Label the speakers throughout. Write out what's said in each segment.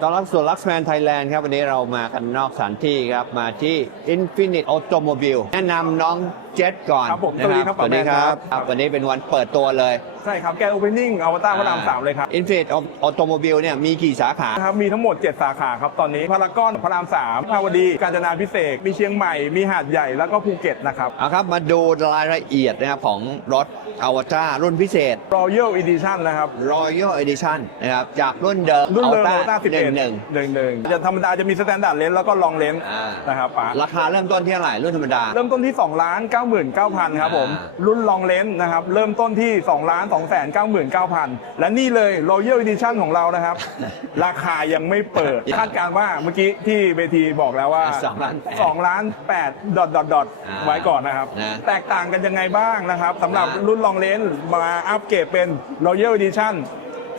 Speaker 1: ตอนรับสู่ Luxman Thailand ครับ วันนี้เรามากันนอกสถานที่ครับ มาที่ Infinite Automobile แนะนำน้อง เจษก่อน
Speaker 2: ครับผม
Speaker 1: นะ
Speaker 2: สวัสดีครับ
Speaker 1: สวัสดี
Speaker 2: ปาแมน
Speaker 1: ค
Speaker 2: ครั
Speaker 1: รับ
Speaker 2: บ
Speaker 1: ครับ วันนี้เป็นวันเปิดตัวเลย
Speaker 2: ใช่ครับ แกนโอเพนนิ่งอวตารพระรามสามเลยครับ
Speaker 1: Infinite Automobile เนี่ยมีกี่สาขา
Speaker 2: นะครับ มีทั้งหมด 7 สาขาครับ ตอนนี้พารากอนพระรามสามภาวดี กาญจนาพิเศษกมีเชียงใหม่ มีหาดใหญ่ แล้วก็ภูเก็ตนะครับ
Speaker 1: เอาครับ มาดูรายละเอียดนะครับของรถอวตารรุ่นพิเศษ
Speaker 2: Royal Edition นะครับ
Speaker 1: Royal Edition นะครับ จากรุ่นเดิม
Speaker 2: รุ่นเดิม
Speaker 1: Alta
Speaker 2: โอต้าสิบเอ็ด
Speaker 1: หนึ่ง
Speaker 2: หนึ่งหนึ่งจะธรรมดาจะมีสแตนดาร์ดเลนแล้วก็ลองเลน
Speaker 1: อ่าน
Speaker 2: นะครับป๋า
Speaker 1: ราคาเริ่มต้นที่เท่าไหร่รุ่นธรรมดา
Speaker 2: เริ่มต้นที่2ล้าน99,000ครับผม
Speaker 1: อ่า
Speaker 2: รุ่นลองเลนนะครับเริ่มต้นที่2ล้าน299,000 และนี่เลย Royal Edition ของเรานะครับ ราคายังไม่เปิด คาดการณ์ว่าเมื่อกี้ที่เวทีบอกแล้วว่า
Speaker 1: สองล้านแปด
Speaker 2: 2ล้าน8ดอทดอทดอท
Speaker 1: อ่า
Speaker 2: ไว้ก่อนนะครับ
Speaker 1: นะ
Speaker 2: แตกต่างกันยังไงบ้างนะครับสำหรับ
Speaker 1: อ่า
Speaker 2: รุ่นลองเลนมาอัปเกรดเป็น Royal Edition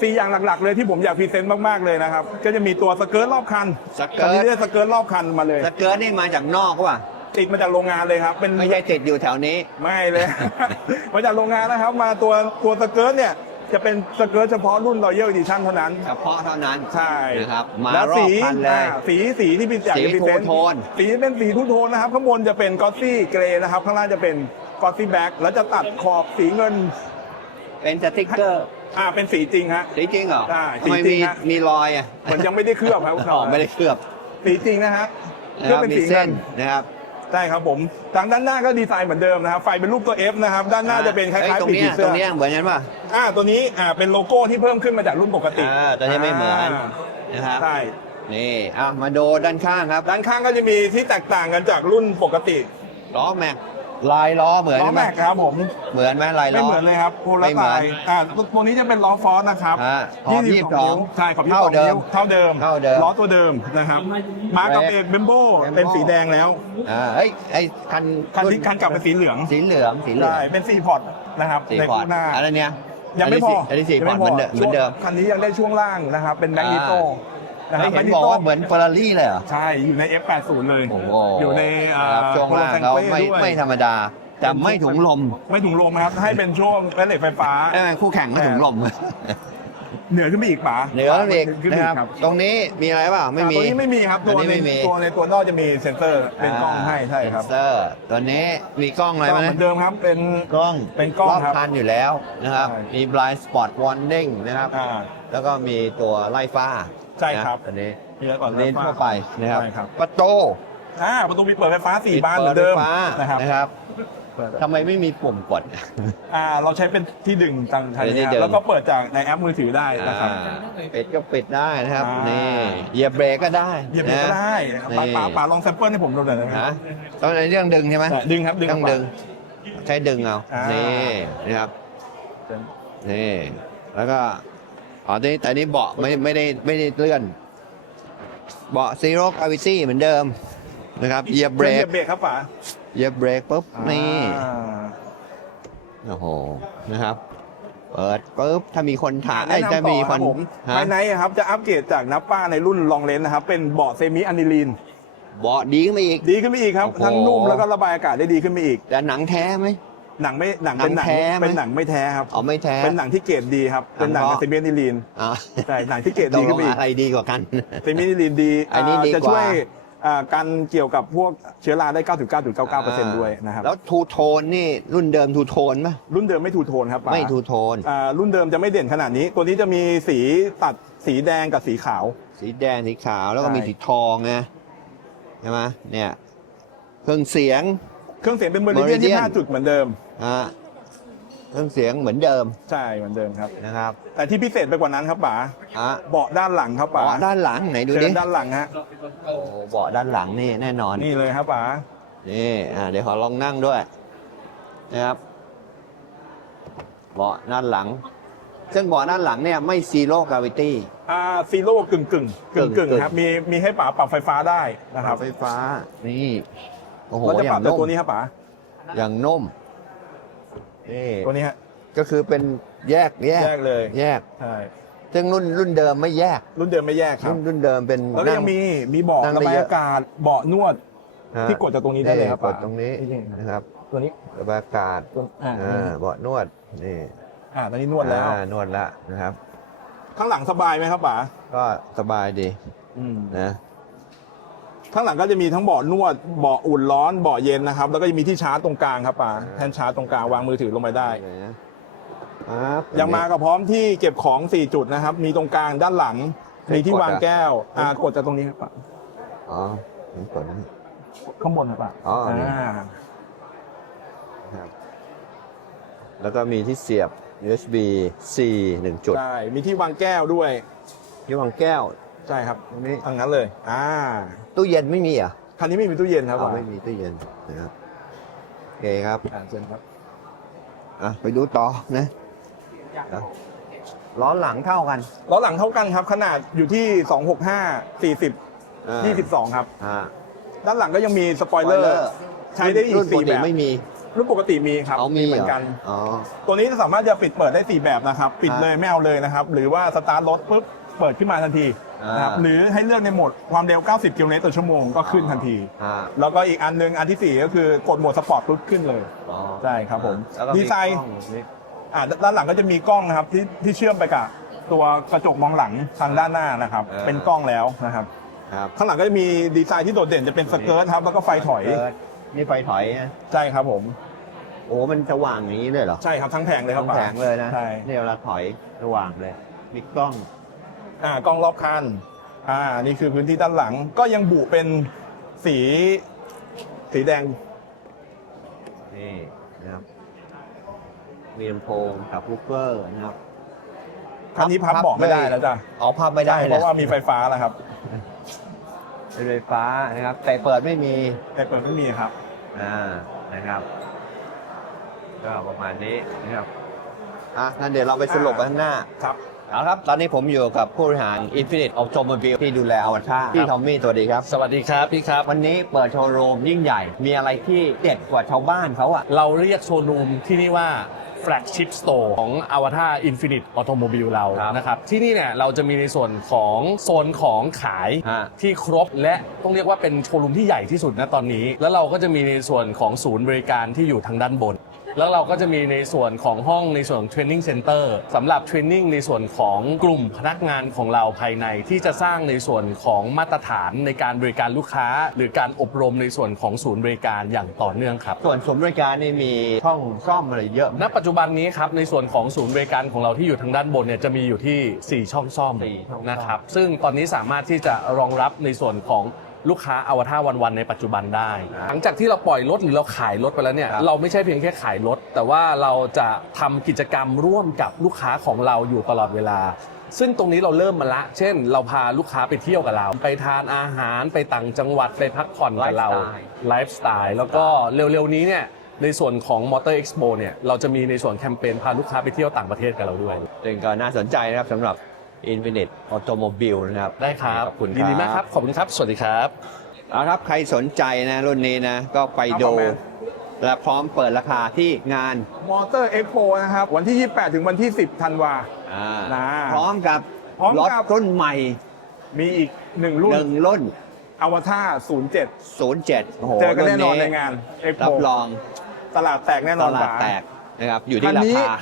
Speaker 2: สี่อย่างหลักๆ เลยที่ผมอยากพรีเซนต์มากๆเลยนะครับ ก็จะมีตัวสเกิร์ตรอบคัน
Speaker 1: สเกิร์ต
Speaker 2: คันนี้เรียกสเกิร์ตรอบคันมาเลย
Speaker 1: สเกิร์ตนี่มาจากนอกป่ะ
Speaker 2: ติดมาจากโรงงานเลยครับ เป็น
Speaker 1: ไม่ใช่ติดอยู่แถวนี้
Speaker 2: ไม่เลย มาจากโรงงานนะครับ มาตัวตัวสเกิร์ตเนี่ยจะเป็นสเกิร์ตเฉพาะรุ่น Royal Edition เท่านั้น
Speaker 1: เฉพาะเท่านั้น
Speaker 2: ใช่
Speaker 1: นะครับมา
Speaker 2: แล้ว
Speaker 1: รอ
Speaker 2: สี
Speaker 1: บคันเลย
Speaker 2: อ่าสีสีที่พี่อยาก
Speaker 1: สี
Speaker 2: จะพรีเซนต์
Speaker 1: ทูโทน
Speaker 2: สีเป็นสีทูโทนนะครับ ข้างบนจะเป็นกอ s ซี่เกรย์นะครับ ข้างล่างจะเป็นกอ s ซี่แบ็กแล้วจะตัดขอบสีเงิน
Speaker 1: เป็นสติ๊กเกอร์
Speaker 2: อ่าเป็นสีจริงฮะ
Speaker 1: สีจริงเหรอ
Speaker 2: ใช่
Speaker 1: ทำไม
Speaker 2: สีจริ
Speaker 1: มี
Speaker 2: งฮะ
Speaker 1: มีรอยอะ
Speaker 2: มันยังไม่ได้เคลือบครับ
Speaker 1: อ๋อไม่ได้เคลือบ
Speaker 2: สีจริงนะฮะ
Speaker 1: นะ
Speaker 2: เคลื
Speaker 1: ค
Speaker 2: อบ
Speaker 1: รับ
Speaker 2: เป็น
Speaker 1: มี
Speaker 2: สีเงิ
Speaker 1: เส้น
Speaker 2: น
Speaker 1: นะครับ
Speaker 2: ใช่ครับผมทางด้านหน้าก็ดีไซน์เหมือนเดิมนะครับไฟเป็นรูปตัว F นะครับด้านหน้าจะเป็นคล้าย
Speaker 1: อ้
Speaker 2: ๆ
Speaker 1: ตรง
Speaker 2: ปีก
Speaker 1: เนี้
Speaker 2: ผี
Speaker 1: ย
Speaker 2: เสื้
Speaker 1: ตร
Speaker 2: อ
Speaker 1: งเนี้ยเหมือนกันป่ะ
Speaker 2: อ่าตัวนี้อ่าเป็นโลโก้ที่เพิ่มขึ้นมาจากรุ่นปกติ
Speaker 1: อ่าตัวนี้ไม่เหมือน
Speaker 2: อ่า
Speaker 1: นะครับ
Speaker 2: ใช่
Speaker 1: นี่อะมาดูด้านข้างครับ
Speaker 2: ด้านข้างก็จะมีที่แตกต่างกันจากรุ่นปกติ
Speaker 1: ล้อแม็ก ลายล้อเหมือน
Speaker 2: ล้อ
Speaker 1: ไหม
Speaker 2: แม็กครับผม
Speaker 1: เหมือนไหมลายล้
Speaker 2: ไม่
Speaker 1: อ
Speaker 2: เหมือนเลยครับโพลา
Speaker 1: ไม่เหมื
Speaker 2: ไต
Speaker 1: อน
Speaker 2: อ่าตัวนี้จะเป็นล้อฟอสนะครับ
Speaker 1: อ่าขอบ
Speaker 2: 22
Speaker 1: 22
Speaker 2: นิ้วใช่ขอบ
Speaker 1: เท่า
Speaker 2: 22
Speaker 1: เดิม
Speaker 2: นิ้วเท่าเดิม
Speaker 1: เท่าเดิม
Speaker 2: ล้อตัวเดิมนะครับมากับเอกเบมโบ
Speaker 1: Brembo
Speaker 2: เป็นสีแดงแล้ว
Speaker 1: อ่าเฮ้ยไอ้คัน
Speaker 2: คันที่คันกลับเป็นสีเหลือง
Speaker 1: สีเหลืองสีเหลือง
Speaker 2: ใช่เป็นสีพอร์ตนะครับ
Speaker 1: สี
Speaker 2: ใน
Speaker 1: พอร์ต
Speaker 2: คู่หน้า
Speaker 1: อะไรเนี่ย
Speaker 2: ยังไม่พอ
Speaker 1: อันนี้สี
Speaker 2: ยั
Speaker 1: พอร์ตเหมือนเดิมเหมือนเดิม
Speaker 2: ช่วงคันนี้ยังได้ช่วงล่างนะครับ เป็นแมกนีโต นะค
Speaker 1: ไม่
Speaker 2: รับ
Speaker 1: เห็นบอกว่าเหมือนเฟอร์รารี่เลยเหรอ
Speaker 2: ใช่ อยู่ใน F80 เลย
Speaker 1: โอ้โห
Speaker 2: อยู่ในอ่า
Speaker 1: ครับช่วงล่างเขาไม่
Speaker 2: ด้วย
Speaker 1: ไม่ธรรมดา แต่ไม่ถุงลม
Speaker 2: ไม่ถุงลมนะครับ ให้เป็นช่วงแม่เหล็กไฟฟ้า
Speaker 1: เอ้ยคู่แข่งไม่ถุงลม
Speaker 2: เหนือขึ้นไปอีกป๋า
Speaker 1: เหนือเด็ก
Speaker 2: ขึ้น
Speaker 1: นะ
Speaker 2: ไป
Speaker 1: ค
Speaker 2: อี
Speaker 1: รับ
Speaker 2: กครับ
Speaker 1: ตรงนี้มีอะไรเปล่าไม่มี
Speaker 2: ตัวนี้ไม่มีครับ
Speaker 1: ตั
Speaker 2: ตัวว
Speaker 1: นี้
Speaker 2: ใน
Speaker 1: ไม่มี
Speaker 2: ตัวในตัวนอกจะมีเซ็นเซอร์เป็นกล้องให้ใช่ครับ
Speaker 1: เซนเซอร์ตัวนี้มีกล้องอะไร
Speaker 2: กล้
Speaker 1: ไห
Speaker 2: อง
Speaker 1: ม
Speaker 2: เหมือนเดิมครับ เป็น
Speaker 1: กล้อง
Speaker 2: เป็นกล้อง
Speaker 1: รอบ
Speaker 2: ครับ
Speaker 1: คันอยู่แล้วนะครับ
Speaker 2: ใช่
Speaker 1: มี blind spot warning นะครับ
Speaker 2: อ่า
Speaker 1: แล้วก็มีตัวไล่ฟ้า
Speaker 2: ใช่ครับ
Speaker 1: นะอันนี้
Speaker 2: เยอะก่อน
Speaker 1: อันนี้ทั่วไปนะครับ
Speaker 2: ใช่ครับ
Speaker 1: ประตู
Speaker 2: อ่าประตูมีเปิดไฟฟ้าสี่
Speaker 1: ปิด
Speaker 2: บานเหมือนเดิม
Speaker 1: ปิไฟฟ้า
Speaker 2: นะครับ
Speaker 1: นะครับทำไมไม่มีปุ่มกด
Speaker 2: อ่าเราใช้เป็นที่ดึงตังทัน
Speaker 1: เป็นที่
Speaker 2: นี้
Speaker 1: ดึง
Speaker 2: แล้วก็เปิดจากในแอปมือถือได้นะครับ
Speaker 1: อ่าปิดก็ปิดได้นะครับ
Speaker 2: อ่านี่
Speaker 1: นี่เหยียบเบรกก็ได้
Speaker 2: เหยียบเบรกก็
Speaker 1: นะ
Speaker 2: ได้นะครับป๋า
Speaker 1: นี่
Speaker 2: ป๋าป๋าลองแซมเปิลให้ผมดูหน่อยได้ไหม
Speaker 1: ฮะต้องในเรื่องดึงใช่ไหม
Speaker 2: แต่ดึงครับดึง
Speaker 1: ต้องดึง ใช้ดึงเอา
Speaker 2: อ่านี่
Speaker 1: นี่นะครับ นี่แล้วก็ อ๋อแต่แต่นี้เบาะไม่ไม่ได้ไม่ได้เลื่อน เบาะ zero gravity เหมือนเดิมนะครับเหยียบเบร
Speaker 2: เห
Speaker 1: ก
Speaker 2: ยียบเบรกครับป๋า
Speaker 1: เหยียบเบรกปุ๊บนี่
Speaker 2: อ่า
Speaker 1: โอ้โห นะครับ เปิดปุ๊บ ถ้ามีคนถามไอ้ย
Speaker 2: แนะนำ
Speaker 1: จะมีค
Speaker 2: ต่
Speaker 1: น
Speaker 2: อรับผม
Speaker 1: ฮะ
Speaker 2: ภายในอะครับจะอัปเกรดจากนับป้าในรุ่นลองเลนนะครับ เป็นเบาะเซมิอะนิลีน
Speaker 1: เบาะดีขึ้นมาอีก
Speaker 2: ดีขึ้นไปอีกครับ
Speaker 1: โอ้โห
Speaker 2: ทั้งนุ่มแล้วก็ระบายอากาศได้ดีขึ้นไปอีก
Speaker 1: แต่หนังแท้ไหม
Speaker 2: หนังไม่หนังเป็นหนัง
Speaker 1: หนังแท้ไหม
Speaker 2: เป็นหนังไม่แท้ครับ
Speaker 1: อ๋อไม่แท้
Speaker 2: เป็นหนังที่เกรดดีครับ เป็นหนัง
Speaker 1: หนังเพราะ
Speaker 2: เซมิอะนิลีน
Speaker 1: อ๋อ
Speaker 2: ใช่หนังที่เกรด
Speaker 1: ต
Speaker 2: ดี
Speaker 1: กล
Speaker 2: ขึ้น
Speaker 1: ง
Speaker 2: ไปอีก
Speaker 1: อะไรดีกว่ากัน
Speaker 2: เซมิอะนิลีนดี
Speaker 1: อันนี้ดี
Speaker 2: จะ
Speaker 1: กว่า
Speaker 2: ช่วยอ่ากันเกี่ยวกับพวกเชื้อราได้ 99.99%ด้วยนะครับ
Speaker 1: แล้วทูโทนนี่รุ่นเดิมทูโทนไหม
Speaker 2: รุ่นเดิมไม่ทูโทนครับป๋า
Speaker 1: ไม่ทูโทน
Speaker 2: อ่ารุ่นเดิมจะไม่เด่นขนาดนี้ ตัวนี้จะมีสีตัดสีแดงกับสีขาว
Speaker 1: สีแดงสีขาวแล้วก็
Speaker 2: ใช่
Speaker 1: มีสีทองนะใช่ไหมเนี่ยเครื่องเสียง
Speaker 2: เครื่องเสียงเป็นเมอริเดียน
Speaker 1: Meridian
Speaker 2: ที่5จุดเหมือนเดิม
Speaker 1: ฮะเครื่องเสียงเหมือนเดิม
Speaker 2: ใช่เหมือนเดิมครับ
Speaker 1: นะครับ
Speaker 2: แต่ที่พิเศษไปกว่านั้นครับป๋า
Speaker 1: ฮะ
Speaker 2: เบาะด้านหลังครับป๋า
Speaker 1: เบาะด้านหลังไหนดู
Speaker 2: เชิ
Speaker 1: ดิ
Speaker 2: ญด้านหลังฮะ
Speaker 1: โอ้โหเบาะด้านหลังนี่แน่นอน
Speaker 2: นี่เลยครับป๋า
Speaker 1: นี่อ่าเดี๋ยวขอลองนั่งด้วยนะครับเบาะด้านหลัง ซึ่งเบาะด้านหลังเนี่ยไม่ซีโร่กราวิตี้
Speaker 2: อ่าซีโร่กึ่งกึ่งกึ่ง
Speaker 1: กึ่
Speaker 2: กึ่
Speaker 1: ง
Speaker 2: งครับมีมีให้ป๋าปรับไฟฟ้าได้นะครับ
Speaker 1: ไฟฟ้านี่โอ้โห
Speaker 2: เราจะ
Speaker 1: อ
Speaker 2: ปรั
Speaker 1: ย่า
Speaker 2: บ
Speaker 1: ง
Speaker 2: แต่
Speaker 1: นุ่ม
Speaker 2: ตัวนี้ครับป๋า
Speaker 1: อย่างนุ่ม นี่
Speaker 2: ตัวนี้ฮะ
Speaker 1: ก็คือเป็นแยกแยก
Speaker 2: แยกเลย
Speaker 1: แยก
Speaker 2: ใช่
Speaker 1: ซึ่งรุ่นรุ่นเดิมไม่แยก
Speaker 2: รุ่นเดิมไม่แยกครับ
Speaker 1: รุ่นรุ่นเดิมเป็น
Speaker 2: แล้วก็ยังมีมีเบาะ
Speaker 1: นั่ง
Speaker 2: ระ
Speaker 1: ได้
Speaker 2: บาย
Speaker 1: เยอะ
Speaker 2: อากาศเบาะนวด
Speaker 1: ฮะ
Speaker 2: ที่กดจากตรงนี้ได้เลยครับ
Speaker 1: ก
Speaker 2: ป๋า
Speaker 1: ดตรงนี้นะครับ
Speaker 2: ตัวนี้
Speaker 1: ระบายอากาศ
Speaker 2: ตัวอ่า
Speaker 1: อ่าเบาะนวดนี่
Speaker 2: อ่าตอนนี้นวดแล้ว
Speaker 1: อ่านวดละนะครับ
Speaker 2: ข้างหลังสบายไหมครับป๋า
Speaker 1: ก็สบายดี
Speaker 2: อืม
Speaker 1: นะ
Speaker 2: ข้างหลังก็จะมีทั้งเบาะนวดเบาะอุ่นร้อนเบาะเย็นนะครับ แล้วก็จะมีที่ชาร์จตรงกลางครับป๋าแท่นชาร์จตรงกลางวางมือถือลงไปได้
Speaker 1: เลยนะครับ
Speaker 2: ยังมากับพร้อมที่เก็บของ 4 จุดนะครับ มีตรงกลางด้านหลัง มีที่วางแก้วอ่ากดจากตรงนี้ครับป๋า
Speaker 1: อ๋อเห็นกดนะ
Speaker 2: ข้างบนครับป๋า
Speaker 1: อ๋ออันนี้
Speaker 2: อ่า
Speaker 1: ครับแล้วก็มีที่เสียบ USB C หนึ่งจุด
Speaker 2: ใช่มีที่วางแก้วด้วย
Speaker 1: ที่วางแก้ว
Speaker 2: ใช่ครับ
Speaker 1: ตรงนี้
Speaker 2: ทางนั้นเลย อ่า
Speaker 1: ตู้เย็นไม่มีเหรอะ
Speaker 2: คันนี้ไม่มีตู้เย็นครับ
Speaker 1: อ๋อ
Speaker 2: ป๋า
Speaker 1: ไม่มีตู้เย็นนะครับโอเคครับ
Speaker 2: อ่าเชิญครับ
Speaker 1: อะไปดูต่อนะนะล้อหลังเท่ากัน
Speaker 2: ล้อหลังเท่ากันครับ ขนาดอยู่ที่ 265 40
Speaker 1: อ่า
Speaker 2: 22 ครับ
Speaker 1: อ่า
Speaker 2: ด้านหลังก็ยังมีสปอยเลอร์ ใช้ได้อี
Speaker 1: รุ่
Speaker 2: ก
Speaker 1: นปก
Speaker 2: สี่
Speaker 1: ติ
Speaker 2: แบบ
Speaker 1: ไม่มี
Speaker 2: รุ่นปกติมีครับ
Speaker 1: เอามี
Speaker 2: เหมือนกัน
Speaker 1: อ๋อ
Speaker 2: ตัวนี้สามารถจะปิดเปิดได้ 4 แบบนะครับ ปิด
Speaker 1: อ่า
Speaker 2: เลยไม่เอาเลยนะครับ หรือว่าสตาร์ทรถปุ๊บเปิดขึ้นมาทันที นะครับ
Speaker 1: อ่า
Speaker 2: หรือให้เลือกในโหมดความเร็ว 90 กิโลเมตรต่อชั่วโมงก็ขึ้นทันที
Speaker 1: อ่า
Speaker 2: แล้วก็อีกอันหนึงอันทีสี่ 4 ก็คือกดโหมดสปอร์ตปุ๊บขึ้นเลย
Speaker 1: อ๋อ
Speaker 2: ใช่ครับผม
Speaker 1: แล้วก็
Speaker 2: ดีไซน์
Speaker 1: กล้องนี่
Speaker 2: อ่าด้านหลังก็จะมีกล้องนะครับที่ที่เชื่อมไปกับตัวกระจกมองหลังทางด้านหน้านะครับ เป็นกล้องแล้วนะครับ
Speaker 1: ครับ
Speaker 2: ข้างหลังก็จะมีดีไซน์ที่โดดเด่นจะเป็นสเกิร์ตครับแล้วก็ไฟถอย
Speaker 1: เกิดนี่ไฟถอยนะ
Speaker 2: ใช่ครับผม
Speaker 1: โอ้มันสว่างอย่างนี้เลยเหรอ
Speaker 2: ใช่ครับทั้งแผงเลยครับ
Speaker 1: ทั้งแผงเลยนะ
Speaker 2: ใช่
Speaker 1: นี่เวลาถอยสว่างเลยมีกล้อง
Speaker 2: อ่ากล้องรอบคันอ่านี่คือพื้นที่ด้านหลังก็ยังบุเป็นสีสีแดง
Speaker 1: นี่นะครับมีลำโพงกับลูกเกอร์นะครับ
Speaker 2: คันนี้พับเบาะไม่ได้แล้วจ้ะ
Speaker 1: อ๋อพับไม่ได้
Speaker 2: เพ
Speaker 1: นะ
Speaker 2: ราะว่ามีไฟฟ้าแล้วครับ
Speaker 1: เป็นไฟฟ้านะครับ แต่เปิดไม่มี
Speaker 2: แต่เปิดไม่มีครับ
Speaker 1: อ่านะครับ ก็ประมาณนี้นะครับอะงั้นเดี๋ยวเราไปสรุปกันข้างหน้า
Speaker 2: ครับ
Speaker 1: เอาละครับ ตอนนี้ผมอยู่กับผู้บริหาร Infinite Automobile ที่ดูแลอวตารพี่ทอมมี่ตัวสดีครับ
Speaker 3: สวัสดีครับพี่ครับ
Speaker 1: วันนี้เปิดโชว์รูมยิ่งใหญ่ มีอะไรที่เด็ดกว่าชาวบ้านเขาอะ
Speaker 3: เราเรียกโชว์รูมที่นี่ว่า flagship store ของ Avatar Infinite Automobile เรา
Speaker 1: ครับ
Speaker 3: นะครับ ที่นี่เนี่ยเราจะมีในส่วนของโซนของขาย
Speaker 1: ฮะ
Speaker 3: ที่ครบและต้องเรียกว่าเป็นโชว์รูมที่ใหญ่ที่สุดนะตอนนี้ แล้วเราก็จะมีในส่วนของศูนย์บริการที่อยู่ทางด้านบน แล้วเราก็จะมีในส่วนของห้องในส่วนของ training center สำหรับเทรนนิ่งในส่วนของกลุ่มพนักงานของเราภายในที่จะสร้างในส่วนของมาตรฐานในการบริการลูกค้า หรือการอบรมในส่วนของศูนย์บริการอย่างต่อเนื่องครับ
Speaker 1: ส่วนสมบริการนี่มีช่องซ่อมอะไรเยอะ
Speaker 3: ณปัจจุบันนี้ครับในส่วนของศูนย์บริการของเราที่อยู่ทางด้านบนเนี่ยจะมีอยู่ที่ 4 ช่องซ่อม
Speaker 1: สี่ช่องซ่อม
Speaker 3: นะครับซึ่งตอนนี้สามารถที่จะรองรับในส่วนของ ลูกค้าอวตารวันๆในปัจจุบันได้ หลังจากที่เราปล่อยรถหรือเราขายรถไปแล้วเนี่ย
Speaker 1: ครับ
Speaker 3: เราไม่ใช่เพียงแค่ขายรถ แต่ว่าเราจะทำกิจกรรมร่วมกับลูกค้าของเราอยู่ตลอดเวลา ซึ่งตรงนี้เราเริ่มมาละ เช่น เราพาลูกค้าไปเที่ยวกับเรา ไปทานอาหารไปต่างจังหวัดไปพักผ่อนกับเรา
Speaker 1: ไลฟ์สไตล์
Speaker 3: ไลฟ์สไตล์แล้วก็เร็วๆนี้เนี่ยในส่วนของ Motor Expo เนี่ยเราจะมีในส่วนแคมเปญพาลูกค้าไปเที่ยวต่างประเทศกับเราด้วย
Speaker 1: ซึ่งก็น่าสนใจนะครับสำหรับ Infinite Automobile นะครับ
Speaker 3: ได้ครับ
Speaker 1: ขอบคุณ
Speaker 3: ยินดีมากครับ ขอบคุณครับ สวัสดีครับ
Speaker 1: เอาครับใครสนใจนะรุ่นนี้นะ ก็ไปดู
Speaker 2: ครับผม
Speaker 1: และพร้อมเปิดราคาที่งาน
Speaker 2: มอเตอร์เอ็กโปนะครับ วันที่ 28 ถึงวันที่ 10ธันวา
Speaker 1: อ่า
Speaker 2: นะ
Speaker 1: พร้อมกับ
Speaker 2: พร้อม
Speaker 1: รถ
Speaker 2: กับ
Speaker 1: รุ่นใหม่
Speaker 2: มีอีกหนึ่งรุ่
Speaker 1: ห
Speaker 2: น
Speaker 1: นึ่งรุ่น
Speaker 2: อวตาร07
Speaker 1: 07โอ้โห
Speaker 2: เจอกันแน่นอน
Speaker 1: รุ่
Speaker 2: ในงานเอ็กโป
Speaker 1: รับรอง
Speaker 2: ตลาดแตกแน่น
Speaker 1: ต
Speaker 2: อน
Speaker 1: ลาด
Speaker 2: ป๋า
Speaker 1: แตก นะครับอยู่ที่
Speaker 2: คัน
Speaker 1: รา
Speaker 2: นี้
Speaker 1: คา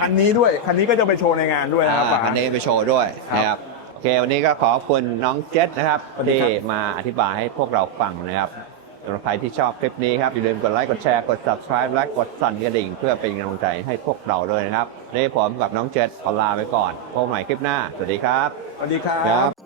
Speaker 2: คันนี้ด้วย คันนี้ก็จะไปโชว์ในงานด้วยนะครับ
Speaker 1: อ่า
Speaker 2: ป๋า
Speaker 1: คันนี้ไปโชว์ด้วย
Speaker 2: ครับ
Speaker 1: นะครับโอเควันนี้ก็ขอบคุณน้องเจษนะครับ
Speaker 2: สวัสดี
Speaker 1: ที่
Speaker 2: ครับ
Speaker 1: มาอธิบายให้พวกเราฟังนะครับสำหรับใครที่ชอบคลิปนี้ครับอย่าลืมกดไลค์กดแชร์กด subscribe และกดสั่นกระดิ่ง เพื่อเป็นกำลังใจให้พวกเราด้วยนะครับวันนี้ผมกับน้องเจษขอลาไปก่อนพบกันใหม่คลิปหน้าสวัสดีครับ
Speaker 2: สวัสดีครั
Speaker 1: ครับ บ